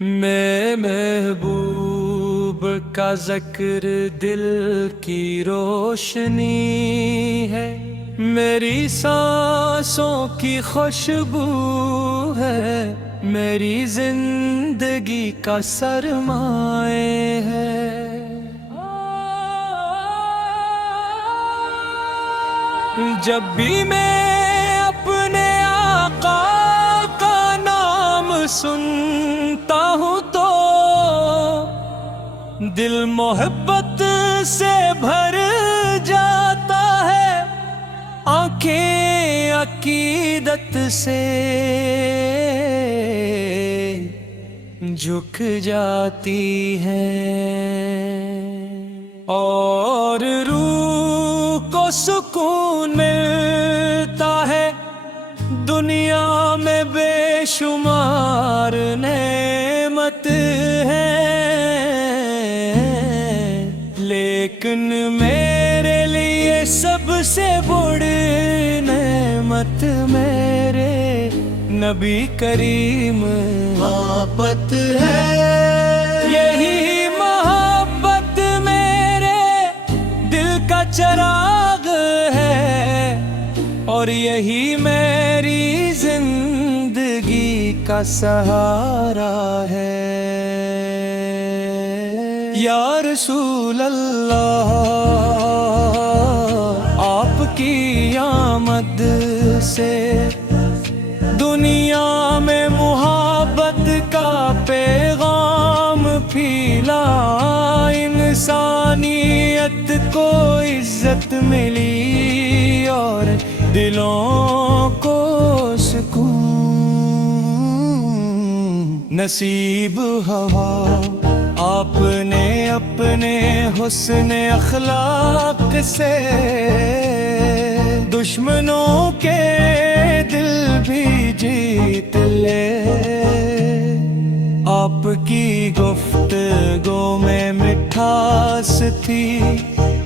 میں محبوب کا ذکر دل کی روشنی ہے، میری سانسوں کی خوشبو ہے، میری زندگی کا سرمایہ ہے۔ جب بھی میں اپنے آقا کا نام سنتا ہوں تو دل محبت سے بھر جاتا ہے، آنکھیں عقیدت سے جھک جاتی ہیں، اور روح کو سکون ملتا ہے۔ دنیا میں بے شمار نعمت ہے، لیکن میرے لیے سب سے بڑی نعمت میرے نبی کریم محبت ہے۔ یہی محبت میرے دل کا چراغ ہے، اور یہی میری زندگی کا سہارا ہے۔ یا رسول اللہ، آپ کی آمد سے دنیا میں محبت کا پیغام پھیلا، انسانیت کو عزت ملی اور دلوں کو سکون نصیب ہوا۔ آپ نے اپنے حسن اخلاق سے دشمنوں کے دل بھی جیت لے۔ آپ کی گفتگو میں مٹھاس تھی،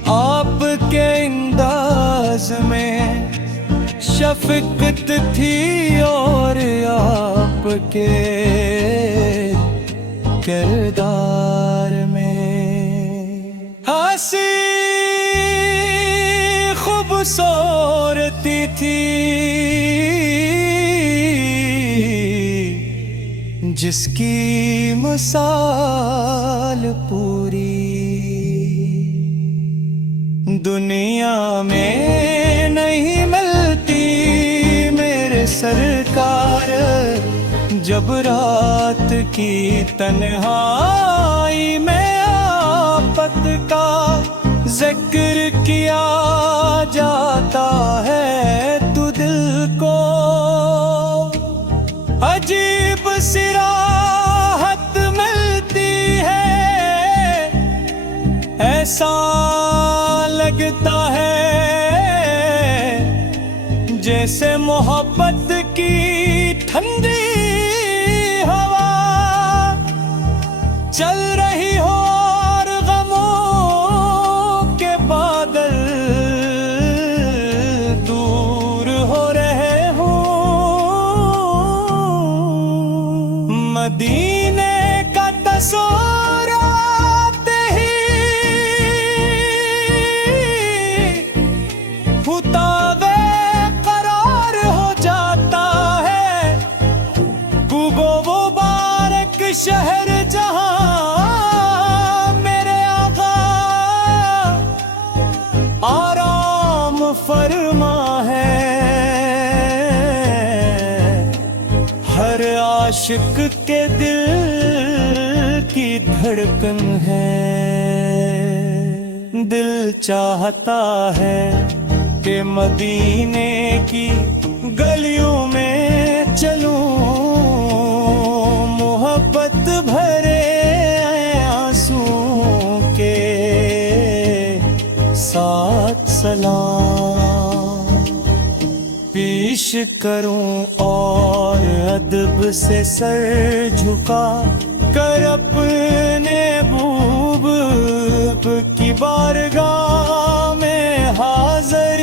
آپ کے انداز میں شفقت تھی، اور آپ کے کردار میں ہنسی خوبصورتی تھی، جس کی مثال پوری دنیا میں نہیں ملتی۔ میرے سرکار جب رات کی تنہائی میں آفت کا ذکر کیا جاتا ہے، تو دل کو عجیب سی راحت ملتی ہے۔ ایسا لگتا ہے جیسے محبت کی ٹھنڈی ہوا چل رہی ہو، اور غموں کے بادل دور ہو رہے ہوں۔ مدینے کا تصور آتے ہی ہوتا قرار ہو جاتا ہے، گو مبارک شہر جہاں میرے آقا آرام فرما ہے۔ ہر عاشق کے دل کی دھڑکن ہے، دل چاہتا ہے کہ مدینے کی گلیوں میں چلوں، محبت بھرے آنسوں کے ساتھ سلام پیش کروں، اور ادب سے سر جھکا کر اپنے محبوب کی بارگاہ میں حاضر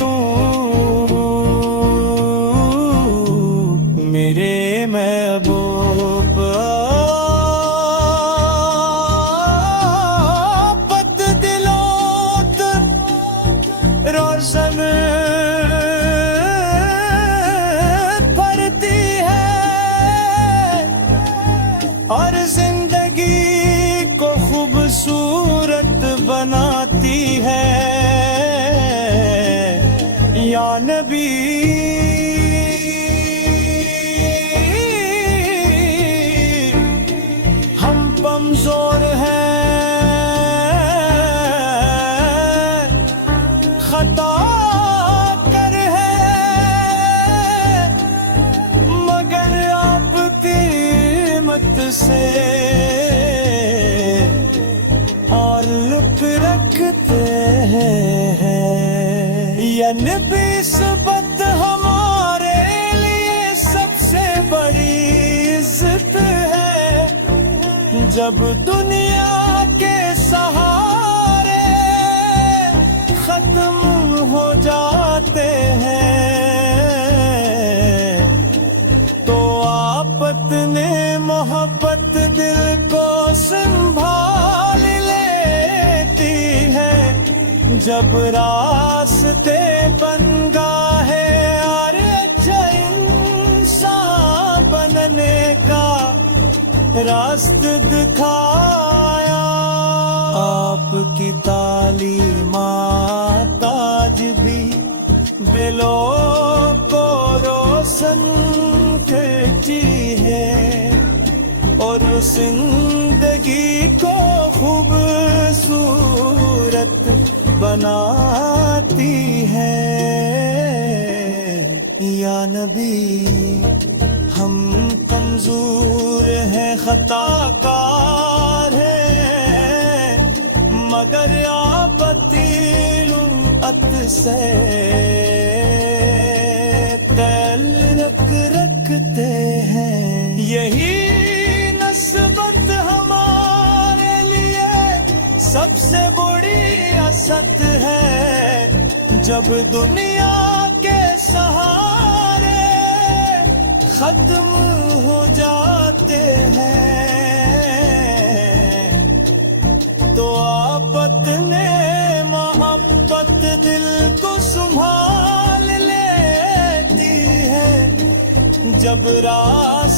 دوں۔ میرے محبوب اور زندگی کو خوبصورت بناتی ہے یا نبی ہم کمزور ہیں خطا کر ہے مگر آپ کی مت سے اور لطف رکھتے ہیں یا نبی نسبت ہمارے لیے سب سے بڑی عزت ہے جب دنیا کے سہارے ختم ہو جاتے ہیں تو آپ نے محبت دل کو سنبھال لیتی ہے جب راستے بنگاہے اور اچھا انسان بننے کا راستہ دکھایا آپ کی تعلیمات آج بھی دلوں کو روشن کرتی ہے اور زندگی کو خوبصورت بناتی ہے یا نبی ہم کمزور ہیں خطا کار ہیں مگر آپ طیلت سے تعلق رکھتے ہیں یہی نسبت ہمارے لیے سب سے بڑی اسد ہے جب دنیا کے سہارے ختم ہو جاتے ہیں تو آپت نے محبت دل کو سنبھال لیتی ہے جب راس